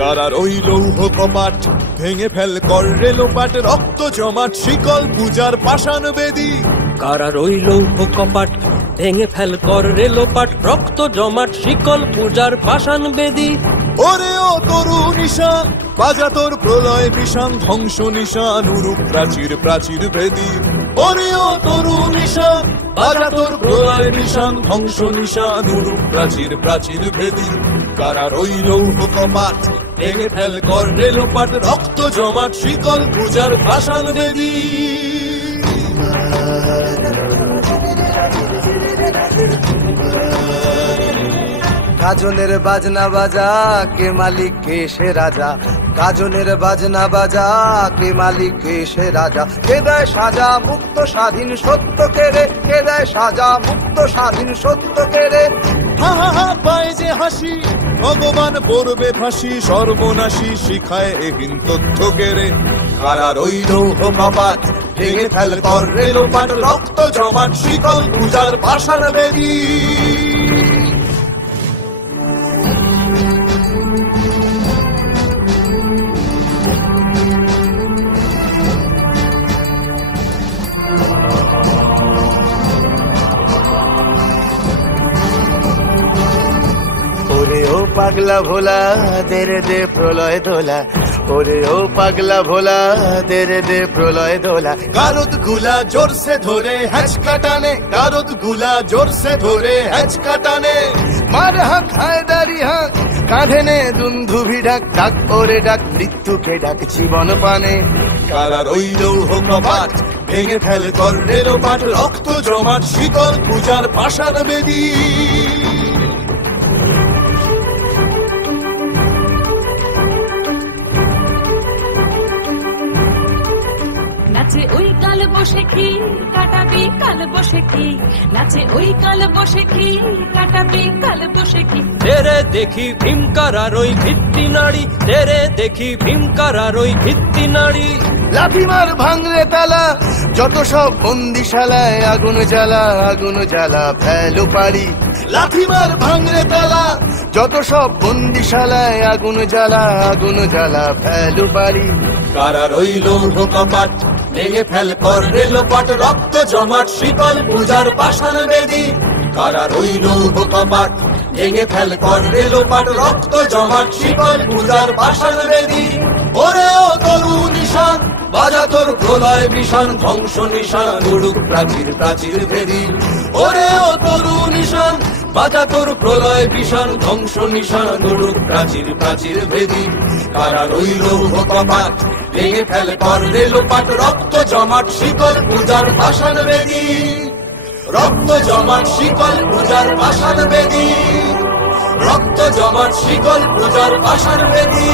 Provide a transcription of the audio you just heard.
কারার ওই লৌহ কপাট ভেঙে ফেল কর রেলোপাট, রক্ত জমাট শিকল পূজার পাষাণ বেদী। কারার ওই লৌহ কপাট ভেঙে ফেল কর রেলোপাট, রক্ত জমাট শিকল পূজার পাষাণ বেদী। ওরে ও তরু নিশান বাজা তোর প্রলয় বিষান, ধ্বংস নিশান উরুপ প্রাচীর প্রাচীর ভেদী। ওরে ও তরু নিশান বাজা তোর প্রলয় নিশান, ধ্বংস নিশান উরুপ প্রাচীর প্রাচীর ভেদী। কারার ওই লৌহ কপাট ভেঙে ফেল কর রেলোপাট, রক্ত জমাট শিকল পূজার পাষাণ বেদী। গাজনের বাজনা বাজা কে মালিক কে সে রাজা, গাজনের বাজনা বাজা কে মালিক কে সে রাজা। কে দেয় সাজা মুক্ত স্বাধীন সত্য কেড়ে, কে দেয় সাজা মুক্ত স্বাধীন সত্য কেড়ে। হা হা হা পায় যে হাসি ভগবান পড়বে ফাঁসি, সর্বনাশী শিখায় এহীন তথ্য কেড়ে। কারার ওই লৌহ কপাট ভেঙে ফেল কর রেলোপাট, রক্ত জমাট শিকল পূজার পাষাণ বেদী। ওরে ও পাগলা ভোলা দে রে দে প্রলয় দোলা, ওরে ও পাগলা ভোলা দে রে দে প্রলয় দোলা। গারদ গুলা জোরসে ধরে হ্যাচকা টানে, গারদ গুলা জোরসে ধরে হ্যাচকা টানে। মার হাক হায়দারি হাক কাঁধে নে দুন্ধুভি ডাক, ডাক ওরে ডাক মৃত্যুকে ডাক জীবন পানে। কারার ওই লৌহ কপাট ভেঙে ফেল কর রেলোপাট, রক্ত জমাট শিকল পূজার পাষাণ বেদী। নাচে ওই কাল বসে কি কাটাবি কাল বসে কি, নাচে ওই কাল বসে কি কাটাবি কাল বসে কি। তেরে দেখি ভীমকারার ওই ভিত্তি নাড়ি, তেরে দেখি ভীমকারার ওই ভিত্তি নাড়ি। লাথি মার ভাঙরে তালা যত সব বন্দিশালায়, আগুন জ্বালা আগুন জ্বালা ফেলো পারি। লাথি মার ভাঙরে তালা যত সব বন্দিশালায়, আগুন জ্বালা আগুন জ্বালা ফেলো পারি। কারার ওই লৌহ কপাট ভেঙে ফেল কর রেলোপাট, রক্ত জমাট শিকল পূজার পাষাণ বেদী। কারার ওই লৌহ কপাট ভেঙে ফেল কর রেলোপাট, রক্ত জমাট শিকল পূজার পাষাণ বেদী। ওরে ও তরু নিশান বাজা তোর প্রলয় বিষান, ধ্বংস নিশান উড়ুক প্রাচীর প্রাচীর ভেদী। ওরে ও তরু নিশান বাজা তোর প্রলয় বিষান, ধ্বংস নিশান উড়ুক প্রাচীর প্রাচীর ভেদী। কারার ওই লৌহ কপাট ভেঙে ফেল কর রেলোপাট, রক্ত জমাট শিকল পূজার পাষাণ বেদী। রক্ত জমাট শিকল পূজার পাষাণ বেদী, রক্ত জমাট শিকল পূজার পাষাণ বেদী।